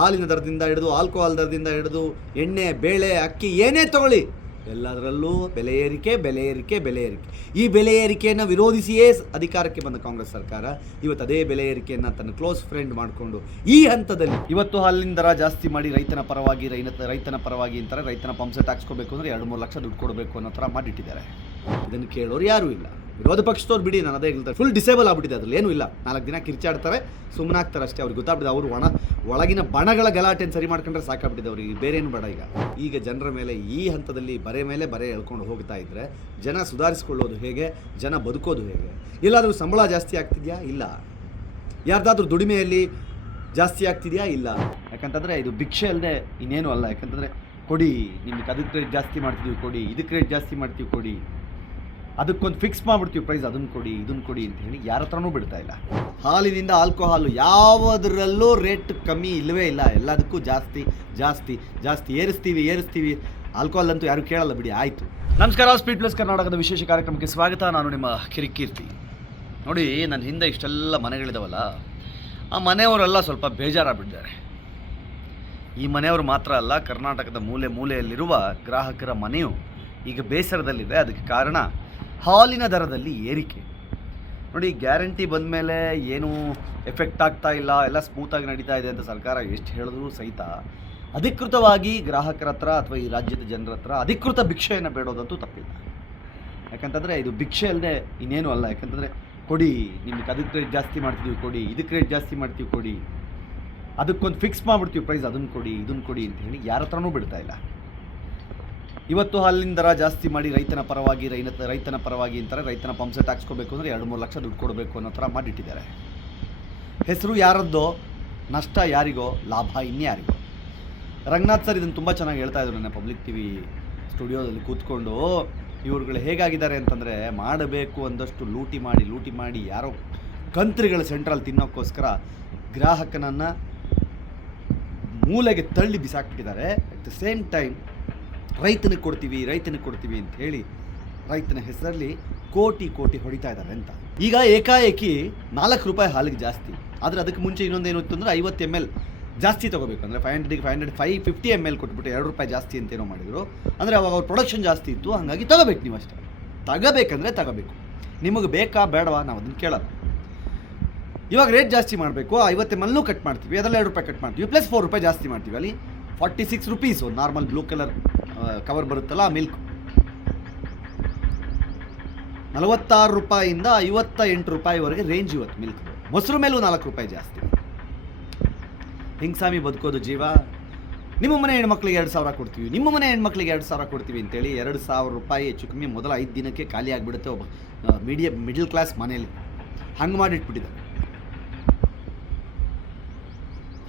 ಹಾಲಿನ ದರದಿಂದ ಹಿಡಿದು ಆಲ್ಕೋಹಾಲ್ ದರದಿಂದ ಹಿಡಿದು ಎಣ್ಣೆ, ಬೇಳೆ, ಅಕ್ಕಿ ಏನೇ ತಗೊಳ್ಳಿ ಎಲ್ಲದರಲ್ಲೂ ಬೆಲೆ ಏರಿಕೆ. ಈ ಬೆಲೆ ಏರಿಕೆಯನ್ನು ವಿರೋಧಿಸಿಯೇ ಅಧಿಕಾರಕ್ಕೆ ಬಂದ ಕಾಂಗ್ರೆಸ್ ಸರ್ಕಾರ ಇವತ್ತು ಅದೇ ಬೆಲೆ ಏರಿಕೆಯನ್ನು ತನ್ನ ಕ್ಲೋಸ್ ಫ್ರೆಂಡ್ ಮಾಡಿಕೊಂಡು ಈ ಹಂತದಲ್ಲಿ ಇವತ್ತು ಹಾಲಿನ ದರ ಜಾಸ್ತಿ ಮಾಡಿ ರೈತನ ಪರವಾಗಿ ಅಂತಾರೆ. ರೈತನ ಪಂಪ್ಸೆಟ್ ಹಾಕ್ಸ್ಕೋಬೇಕು ಅಂದರೆ 2-3 ಲಕ್ಷ ದುಡ್ಡು ಕೊಡಬೇಕು ಅನ್ನೋ ಥರ ಮಾಡಿಟ್ಟಿದ್ದಾರೆ. ಇದನ್ನು ಕೇಳೋರು ಯಾರೂ ಇಲ್ಲ. ವಿರೋಧ ಪಕ್ಷದವ್ರು ಬಿಡಿ, ನಾನು ಅದೇ ಹೇಳ್ತಾರೆ, ಫುಲ್ ಡಿಸೇಬಲ್ ಆಗ್ಬಿಟ್ಟಿದೆ. ಅದ್ರಲ್ಲಿ ಏನೂ ಇಲ್ಲ. 4 ದಿನ ಕಿರ್ಚಾಡ್ತಾರೆ, ಸುಮ್ಮನಾಗ್ತಾರೆ ಅಷ್ಟೇ. ಅವ್ರಿಗೆ ಗೊತ್ತಾಗ್ಬಿಟ್ಟಿದೆ ಅವರು ಒಳಗಿನ ಬಣಗಳ ಗಲಾಟೆಯನ್ನು ಸರಿ ಮಾಡ್ಕೊಂಡ್ರೆ ಸಾಕಾಗ್ಬಿಟ್ಟಿದೆ ಅವ್ರಿಗೆ. ಬೇರೇನು ಬೇಡ. ಈಗ ಜನರ ಮೇಲೆ ಈ ಹಂತದಲ್ಲಿ ಬರೆ ಎಳ್ಕೊಂಡು ಹೋಗ್ತಾ ಇದ್ದರೆ ಜನ ಸುಧಾರಿಸ್ಕೊಳ್ಳೋದು ಹೇಗೆ, ಜನ ಬದುಕೋದು ಹೇಗೆ? ಎಲ್ಲಾದರೂ ಸಂಬಳ ಜಾಸ್ತಿ ಆಗ್ತಿದೆಯಾ? ಇಲ್ಲ. ಯಾರ್ದಾದ್ರೂ ದುಡಿಮೆಯಲ್ಲಿ ಜಾಸ್ತಿ ಆಗ್ತಿದೆಯಾ? ಇಲ್ಲ. ಯಾಕಂತಂದರೆ ಇದು ಭಿಕ್ಷೆ ಅಲ್ಲದೆ ಇನ್ನೇನು ಅಲ್ಲ. ಯಾಕಂತಂದರೆ ಕೊಡಿ, ನಿಮಗೆ ಅದಕ್ಕೆ ರೇಟ್ ಜಾಸ್ತಿ ಮಾಡ್ತಿದ್ದೀವಿ ಕೊಡಿ, ಇದಕ್ಕೆ ರೇಟ್ ಜಾಸ್ತಿ ಮಾಡ್ತೀವಿ ಕೊಡಿ, ಅದಕ್ಕೊಂದು ಫಿಕ್ಸ್ ಮಾಡಿಬಿಡ್ತೀವಿ ಪ್ರೈಸ್, ಅದನ್ನು ಕೊಡಿ ಇದನ್ನು ಕೊಡಿ ಅಂತ ಹೇಳಿ ಯಾರ ಹತ್ರನೂ ಬಿಡ್ತಾ ಇಲ್ಲ. ಹಾಲಿನಿಂದ ಆಲ್ಕೋಹಾಲು ಯಾವುದರಲ್ಲೂ ರೇಟ್ ಕಮ್ಮಿ ಇಲ್ಲವೇ ಇಲ್ಲ. ಎಲ್ಲದಕ್ಕೂ ಜಾಸ್ತಿ ಏರಿಸ್ತೀವಿ. ಆಲ್ಕೋಹಾಲ್ ಅಂತೂ ಯಾರು ಕೇಳಲ್ಲ ಬಿಡಿ. ಆಯಿತು. ನಮಸ್ಕಾರ, ಸ್ಪೀಡ್ ಪ್ಲಸ್ ಕರ್ನಾಟಕದ ವಿಶೇಷ ಕಾರ್ಯಕ್ರಮಕ್ಕೆ ಸ್ವಾಗತ. ನಾನು ನಿಮ್ಮ ಕಿರಿಕೀರ್ತಿ. ನೋಡಿ, ನನ್ನ ಹಿಂದೆ ಇಷ್ಟೆಲ್ಲ ಮನೆಗಳಿದಾವಲ್ಲ, ಆ ಮನೆಯವರೆಲ್ಲ ಸ್ವಲ್ಪ ಬೇಜಾರಾಗ್ಬಿಟ್ಟಿದ್ದಾರೆ. ಈ ಮನೆಯವರು ಮಾತ್ರ ಅಲ್ಲ, ಕರ್ನಾಟಕದ ಮೂಲೆಯಲ್ಲಿರುವ ಗ್ರಾಹಕರ ಮನೆಯು ಈಗ ಬೇಸರದಲ್ಲಿದೆ. ಅದಕ್ಕೆ ಕಾರಣ ಹಾಲಿನ ದರದಲ್ಲಿ ಏರಿಕೆ. ನೋಡಿ, ಗ್ಯಾರಂಟಿ ಬಂದ ಮೇಲೆ ಏನೂ ಎಫೆಕ್ಟ್ ಆಗ್ತಾ ಇಲ್ಲ, ಎಲ್ಲ ಸ್ಮೂತಾಗಿ ನಡೀತಾ ಇದೆ ಅಂತ ಸರ್ಕಾರ ಎಷ್ಟು ಹೇಳಿದ್ರೂ ಸಹಿತ ಅಧಿಕೃತವಾಗಿ ಗ್ರಾಹಕರ ಹತ್ರ ಅಥವಾ ಈ ರಾಜ್ಯದ ಜನರ ಹತ್ರ ಅಧಿಕೃತ ಭಿಕ್ಷೆಯನ್ನು ಬೇಡೋದಂತೂ ತಪ್ಪಿಲ್ಲ. ಯಾಕಂತಂದರೆ ಇದು ಭಿಕ್ಷೆ ಅಲ್ಲದೆ ಇನ್ನೇನು ಅಲ್ಲ. ಯಾಕಂತಂದರೆ ಕೊಡಿ, ನಿಮಗೆ ಅದಕ್ಕೆ ರೇಟ್ ಜಾಸ್ತಿ ಮಾಡ್ತಿದ್ದೀವಿ ಕೊಡಿ, ಇದಕ್ಕೆ ರೇಟ್ ಜಾಸ್ತಿ ಮಾಡ್ತೀವಿ ಕೊಡಿ, ಅದಕ್ಕೊಂದು ಫಿಕ್ಸ್ ಮಾಡಿಬಿಡ್ತೀವಿ ಪ್ರೈಸ್, ಅದನ್ನು ಕೊಡಿ ಇದನ್ನು ಕೊಡಿ ಅಂತ ಹೇಳಿ ಯಾರ ಹತ್ರನೂ ಬಿಡ್ತಾ ಇಲ್ಲ. ಇವತ್ತು ಹಾಲಿನ ದರ ಜಾಸ್ತಿ ಮಾಡಿ ರೈತನ ಪರವಾಗಿ ಅಂತಾರೆ. ರೈತನ ಪಂಪ್ಸೆಟ್ ಹಾಕ್ಸ್ಕೋಬೇಕು ಅಂದರೆ 2-3 ಲಕ್ಷ ದುಡ್ಡು ಕೊಡಬೇಕು ಅನ್ನೋ ಥರ ಮಾಡಿಟ್ಟಿದ್ದಾರೆ. ಹೆಸರು ಯಾರದ್ದೋ, ನಷ್ಟ ಯಾರಿಗೋ, ಲಾಭ ಇನ್ಯಾರಿಗೋ. ರಂಗನಾಥ್ ಸರ್ ಇದನ್ನು ತುಂಬ ಚೆನ್ನಾಗಿ ಹೇಳ್ತಾ ಇದ್ರು ನನ್ನ ಪಬ್ಲಿಕ್ ಟಿವಿ ಸ್ಟುಡಿಯೋದಲ್ಲಿ ಕೂತ್ಕೊಂಡು. ಇವ್ರುಗಳು ಹೇಗಾಗಿದ್ದಾರೆ ಅಂತಂದರೆ, ಮಾಡಬೇಕು ಅಂದಷ್ಟು ಲೂಟಿ ಮಾಡಿ ಯಾರೋ ಕಂತ್ರಿಗಳ ಸೆಂಟ್ರಲ್ ತಿನ್ನೋಕ್ಕೋಸ್ಕರ ಗ್ರಾಹಕನನ್ನು ಮೂಲೆಗೆ ತಳ್ಳಿ ಬಿಸಾಕ್ಬಿಟ್ಟಿದ್ದಾರೆ. ಅಟ್ ದ ಸೇಮ್ ಟೈಮ್ ರೈತನಿಗೆ ಕೊಡ್ತೀವಿ ಅಂತ ಹೇಳಿ ರೈತನ ಹೆಸರಲ್ಲಿ ಕೋಟಿ ಹೊಡಿತಾ ಇದ್ದಾರೆ ಅಂತ. ಈಗ ಏಕಾಏಕಿ 4 ರೂಪಾಯಿ ಹಾಲಿಗೆ ಜಾಸ್ತಿ. ಆದರೆ ಅದಕ್ಕೆ ಮುಂಚೆ ಇನ್ನೊಂದೇನು ಇತ್ತು ಅಂದರೆ 50 ml ಜಾಸ್ತಿ ತೊಗೋಬೇಕು. ಅಂದರೆ 550 ml ಕೊಟ್ಬಿಟ್ಟು 2 ರೂಪಾಯಿ ಜಾಸ್ತಿ ಅಂತೇನೋ ಮಾಡಿದರು. ಅಂದರೆ ಅವಾಗ ಅವ್ರ ಪ್ರೊಡಕ್ಷನ್ ಜಾಸ್ತಿ ಇತ್ತು, ಹಾಗಾಗಿ ತಗೋಬೇಕು. ನೀವು ಅಷ್ಟೇ ತಗೋಬೇಕಂದ್ರೆ ತಗೋಬೇಕು. ನಿಮಗೆ ಬೇಕಾ ಬೇಡವಾ ನಾವು ಅದನ್ನು ಕೇಳೋಲ್ಲ. ಇವಾಗ ರೇಟ್ ಜಾಸ್ತಿ ಮಾಡಬೇಕು, 50 ml ಕಟ್ ಮಾಡ್ತೀವಿ, ಅದರಲ್ಲಿ 2 ರೂಪಾಯಿ ಕಟ್ ಮಾಡ್ತೀವಿ, ಪ್ಲಸ್ 4 ರೂಪಾಯಿ ಜಾಸ್ತಿ ಮಾಡ್ತೀವಿ. ಅಲ್ಲಿ 46 rupees normal blue colour cover ಬರುತ್ತಲ್ಲ ಆ ಮಿಲ್ಕ್, 46 ರೂಪಾಯಿಂದ 58 ರೂಪಾಯಿವರೆಗೆ ರೇಂಜ್ ಇವತ್ತು ಮಿಲ್ಕ್. ಮೊಸರು ಮೇಲೂ 4 ರೂಪಾಯಿ ಜಾಸ್ತಿ. ಹಿಂಗ್ಸಾಮಿ ಬದುಕೋದು ಜೀವ. ನಿಮ್ಮ ಮನೆ ಹೆಣ್ಮಕ್ಳಿಗೆ 2,000 ಕೊಡ್ತೀವಿ, ನಿಮ್ಮ ಮನೆ ಹೆಣ್ಮಕ್ಳಿಗೆ 2,000 ಕೊಡ್ತೀವಿ ಅಂತೇಳಿ 2,000 ರೂಪಾಯಿ ಹೆಚ್ಚು ಕಮ್ಮಿ ಮೊದಲ 5 ದಿನಕ್ಕೆ ಖಾಲಿ ಆಗಿಬಿಡುತ್ತೆ ಒಬ್ಬ ಮಿಡಲ್ ಕ್ಲಾಸ್ ಮನೆಯಲ್ಲಿ. ಹಂಗೆ ಮಾಡಿಟ್ಬಿಟ್ಟಿದ್ದಾರೆ.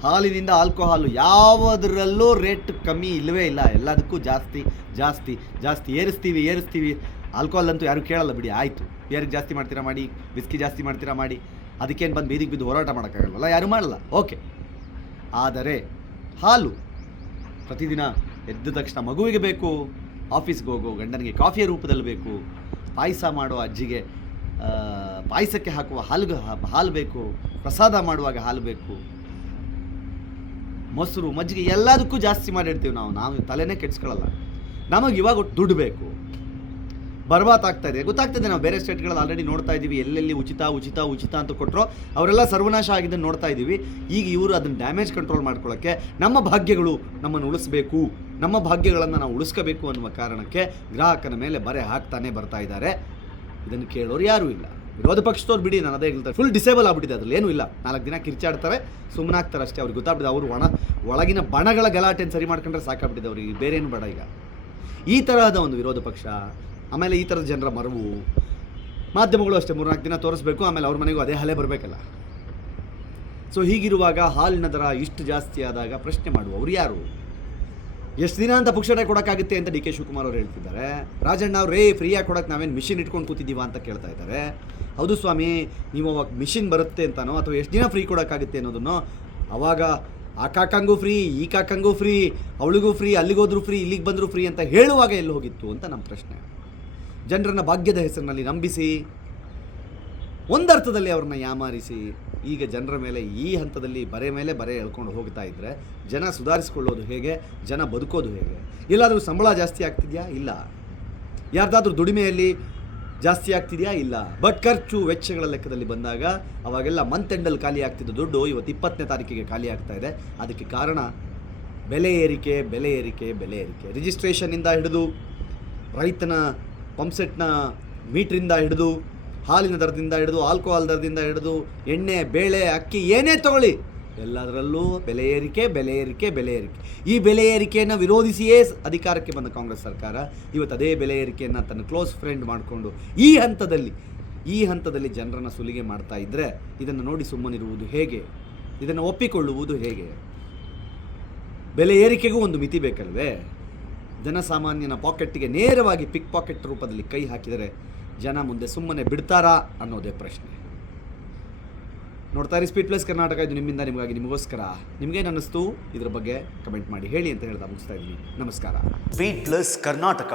ಹಾಲಿನಿಂದ ಆಲ್ಕೋಹಾಲು ಯಾವುದರಲ್ಲೂ ರೇಟ್ ಕಮ್ಮಿ ಇಲ್ಲವೇ ಇಲ್ಲ. ಎಲ್ಲದಕ್ಕೂ ಜಾಸ್ತಿ ಏರಿಸ್ತೀವಿ. ಆಲ್ಕೋಹಾಲ್ ಅಂತೂ ಯಾರು ಕೇಳಲ್ಲ ಬಿಡಿ. ಆಯಿತು, ಬಿಯರ್ಗೆ ಜಾಸ್ತಿ ಮಾಡ್ತೀರಾ ಮಾಡಿ, ವಿಸ್ಕಿ ಜಾಸ್ತಿ ಮಾಡ್ತೀರಾ ಮಾಡಿ, ಅದಕ್ಕೇನು ಬಂದು ಬೀದಿಗೆ ಬಿದ್ದು ಹೋರಾಟ ಮಾಡೋಕ್ಕಾಗಲ್ವಲ್ಲ, ಯಾರು ಮಾಡಲ್ಲ. ಓಕೆ. ಆದರೆ ಹಾಲು ಪ್ರತಿದಿನ ಎದ್ದ ತಕ್ಷಣ ಮಗುವಿಗೆ ಬೇಕು, ಆಫೀಸ್ಗೆ ಹೋಗೋ ಗಂಡನಿಗೆ ಕಾಫಿಯ ರೂಪದಲ್ಲಿ ಬೇಕು, ಪಾಯಸ ಮಾಡೋ ಅಜ್ಜಿಗೆ ಪಾಯಸಕ್ಕೆ ಹಾಕುವ ಹಾಲು ಬೇಕು, ಪ್ರಸಾದ ಮಾಡುವಾಗ ಹಾಲು ಬೇಕು, ಮೊಸರು ಮಜ್ಜಿಗೆ ಎಲ್ಲದಕ್ಕೂ ಜಾಸ್ತಿ ಮಾಡಿರ್ತೀವಿ ನಾವು ತಲೆನೇ ಕೆಡಿಸ್ಕೊಳ್ಳಲ್ಲ. ನಮಗೆ ಇವಾಗ ದುಡ್ಡು ಬೇಕು. ಬರ್ಬಾತಾಗ್ತಾಯಿದೆ, ಗೊತ್ತಾಗ್ತದೆ. ನಾವು ಬೇರೆ ಸ್ಟೇಟ್ಗಳಲ್ಲಿ ಆಲ್ರೆಡಿ ನೋಡ್ತಾ ಇದ್ದೀವಿ, ಎಲ್ಲೆಲ್ಲಿ ಉಚಿತ ಅಂತ ಕೊಟ್ಟರು ಅವರೆಲ್ಲ ಸರ್ವನಾಶ ಆಗಿದ್ದನ್ನು ನೋಡ್ತಾ ಇದ್ದೀವಿ. ಈಗ ಇವರು ಅದನ್ನು ಡ್ಯಾಮೇಜ್ ಕಂಟ್ರೋಲ್ ಮಾಡ್ಕೊಳ್ಳೋಕ್ಕೆ ನಮ್ಮ ಭಾಗ್ಯಗಳು ನಮ್ಮನ್ನು ಉಳಿಸ್ಬೇಕು, ನಮ್ಮ ಭಾಗ್ಯಗಳನ್ನು ನಾವು ಉಳಿಸ್ಕೋಬೇಕು ಅನ್ನುವ ಕಾರಣಕ್ಕೆ ಗ್ರಾಹಕನ ಮೇಲೆ ಬರೆ ಹಾಕ್ತಾನೆ ಬರ್ತಾ ಇದ್ದಾರೆ. ಇದನ್ನು ಕೇಳೋರು ಯಾರೂ ಇಲ್ಲ. ವಿರೋಧ ಪಕ್ಷದವ್ರು ಬಿಡಿ, ನಾನು ಅದೇ ಹೇಳ್ತಾರೆ, ಫುಲ್ ಡಿಸೇಬಲ್ ಆಗ್ಬಿಟ್ಟಿದೆ. ಅದ್ರಲ್ಲಿ ಏನೂ ಇಲ್ಲ. 4 ದಿನ ಕಿರ್ಚಾಡ್ತಾರೆ, ಸುಮ್ಮನಾಗ್ತಾರೆ ಅಷ್ಟೇ. ಅವ್ರಿಗೆ ಗೊತ್ತಾಗ್ಬಿಟ್ಟಿದೆ ಅವರು ಒಳಗಿನ ಬಣಗಳ ಗಲಾಟೆಯನ್ನು ಸರಿ ಮಾಡ್ಕೊಂಡ್ರೆ ಸಾಕಾಗ್ಬಿಟ್ಟಿದೆ ಅವ್ರಿಗೆ. ಬೇರೇನು ಬೇಡ. ಈಗ ಈ ತರಹದ ಒಂದು ವಿರೋಧ ಪಕ್ಷ, ಆಮೇಲೆ ಈ ಥರದ ಜನರ ಮರವು, ಮಾಧ್ಯಮಗಳು ಅಷ್ಟೇ 3-4 ದಿನ ತೋರಿಸ್ಬೇಕು, ಆಮೇಲೆ ಅವ್ರ ಮನೆಗೂ ಅದೇ ಹಲೆ ಬರಬೇಕಲ್ಲ. ಸೊ ಹೀಗಿರುವಾಗ ಹಾಲಿನ ದರ ಇಷ್ಟು ಜಾಸ್ತಿ ಆದಾಗ ಪ್ರಶ್ನೆ ಮಾಡುವವರು ಯಾರು? ಎಷ್ಟು ದಿನ ಅಂತ ಪುಕ್ಷಟೆ ಕೊಡೋಕ್ಕಾಗುತ್ತೆ ಅಂತ ಡಿ ಕೆ ಶಿವಕುಮಾರ್ ಅವರು ಹೇಳ್ತಿದ್ದಾರೆ. ರಾಜಣ್ಣ ಅವ್ರು ಫ್ರೀಯಾಗಿ ಕೊಡೋಕ್ಕೆ ನಾವೇನು ಮಿಷಿನ್ ಇಟ್ಕೊಂಡು ಕೂತಿದ್ದೀವ ಅಂತ ಕೇಳ್ತಾ ಇದ್ದಾರೆ. ಹೌದು ಸ್ವಾಮಿ, ನೀವು ಅವಾಗ ಮಿಷಿನ್ ಬರುತ್ತೆ ಅಂತನೋ ಅಥವಾ ಎಷ್ಟು ದಿನ ಫ್ರೀ ಕೊಡೋಕ್ಕಾಗುತ್ತೆ ಅನ್ನೋದನ್ನು ಅವಾಗ ಆ ಕಾಕಂಗೂ ಫ್ರೀ, ಈ ಕಾಕಂಗೂ ಫ್ರೀ, ಅವಳಿಗೂ ಫ್ರೀ, ಅಲ್ಲಿಗೋದ್ರೂ ಫ್ರೀ, ಇಲ್ಲಿಗೆ ಬಂದರೂ ಫ್ರೀ ಅಂತ ಹೇಳುವಾಗ ಎಲ್ಲಿ ಹೋಗಿತ್ತು ಅಂತ ನಮ್ಮ ಪ್ರಶ್ನೆ. ಜನರನ್ನು ಭಾಗ್ಯದ ಹೆಸರಿನಲ್ಲಿ ನಂಬಿಸಿ, ಒಂದರ್ಥದಲ್ಲಿ ಅವ್ರನ್ನ ಯಾಮಾರಿಸಿ ಈಗ ಜನರ ಮೇಲೆ ಈ ಹಂತದಲ್ಲಿ ಬರೆ ಮೇಲೆ ಬರೆ ಎಳ್ಕೊಂಡು ಹೋಗ್ತಾ ಇದ್ದರೆ ಜನ ಸುಧಾರಿಸ್ಕೊಳ್ಳೋದು ಹೇಗೆ, ಜನ ಬದುಕೋದು ಹೇಗೆ? ಎಲ್ಲಾದರೂ ಸಂಬಳ ಜಾಸ್ತಿ ಆಗ್ತಿದೆಯಾ? ಇಲ್ಲ. ಯಾರ್ದಾದ್ರೂ ದುಡಿಮೆಯಲ್ಲಿ ಜಾಸ್ತಿ ಆಗ್ತಿದೆಯಾ? ಇಲ್ಲ. ಬಟ್ ಖರ್ಚು ವೆಚ್ಚಗಳ ಲೆಕ್ಕದಲ್ಲಿ ಬಂದಾಗ ಅವಾಗೆಲ್ಲ ಮಂತ್ ಎಂಡಲ್ಲಿ ಖಾಲಿ ಆಗ್ತಿದ್ದ ದುಡ್ಡು ಇವತ್ತು 20ನೇ ತಾರೀಕಿಗೆ ಖಾಲಿ ಆಗ್ತಾ ಇದೆ. ಅದಕ್ಕೆ ಕಾರಣ ಬೆಲೆ ಏರಿಕೆ, ಬೆಲೆ ಏರಿಕೆ, ಬೆಲೆ ಏರಿಕೆ. ರಿಜಿಸ್ಟ್ರೇಷನ್ನಿಂದ ಹಿಡಿದು ರೈತನ ಪಂಪ್ಸೆಟ್ನ ಮೀಟ್ರಿಂದ ಹಿಡಿದು ಹಾಲಿನ ದರದಿಂದ ಹಿಡಿದು ಆಲ್ಕೋಹಾಲ್ ದರದಿಂದ ಹಿಡಿದು ಎಣ್ಣೆ, ಬೇಳೆ, ಅಕ್ಕಿ ಏನೇ ತಗೊಳ್ಳಿ ಎಲ್ಲದರಲ್ಲೂ ಬೆಲೆ ಏರಿಕೆ, ಬೆಲೆ ಏರಿಕೆ, ಬೆಲೆ ಏರಿಕೆ. ಈ ಬೆಲೆ ಏರಿಕೆಯನ್ನು ವಿರೋಧಿಸಿಯೇ ಅಧಿಕಾರಕ್ಕೆ ಬಂದ ಕಾಂಗ್ರೆಸ್ ಸರ್ಕಾರ ಇವತ್ತು ಅದೇ ಬೆಲೆ ಏರಿಕೆಯನ್ನು ತನ್ನ ಕ್ಲೋಸ್ ಫ್ರೆಂಡ್ ಮಾಡಿಕೊಂಡು ಈ ಹಂತದಲ್ಲಿ ಜನರನ್ನು ಸುಲಿಗೆ ಮಾಡ್ತಾ ಇದ್ದರೆ ಇದನ್ನು ನೋಡಿ ಸುಮ್ಮನಿರುವುದು ಹೇಗೆ? ಇದನ್ನು ಒಪ್ಪಿಕೊಳ್ಳುವುದು ಹೇಗೆ? ಬೆಲೆ ಏರಿಕೆಗೂ ಒಂದು ಮಿತಿ ಬೇಕಲ್ವೇ? ಜನಸಾಮಾನ್ಯನ ಪಾಕೆಟ್ಗೆ ನೇರವಾಗಿ ಪಿಕ್ ಪಾಕೆಟ್ ರೂಪದಲ್ಲಿ ಕೈ ಹಾಕಿದರೆ ಜನ ಮುಂದೆ ಸುಮ್ಮನೆ ಬಿಡ್ತಾರಾ ಅನ್ನೋದೇ ಪ್ರಶ್ನೆ. ನೋಡ್ತಾ ಇರಿ ಸ್ಪೀಡ್ ಪ್ಲಸ್ ಕರ್ನಾಟಕ. ಇದು ನಿಮ್ಮಿಂದ ನಿಮಗಾಗಿ, ನಿಮಗೋಸ್ಕರ. ನಿಮಗೇನು ಅನ್ನಿಸ್ತು ಇದ್ರ ಬಗ್ಗೆ ಕಮೆಂಟ್ ಮಾಡಿ ಹೇಳಿ ಅಂತ ಹೇಳ್ತಾ ಮುಗಿಸ್ತಾ ಇದ್ದೀನಿ. ನಮಸ್ಕಾರ. Speed plus Karnataka.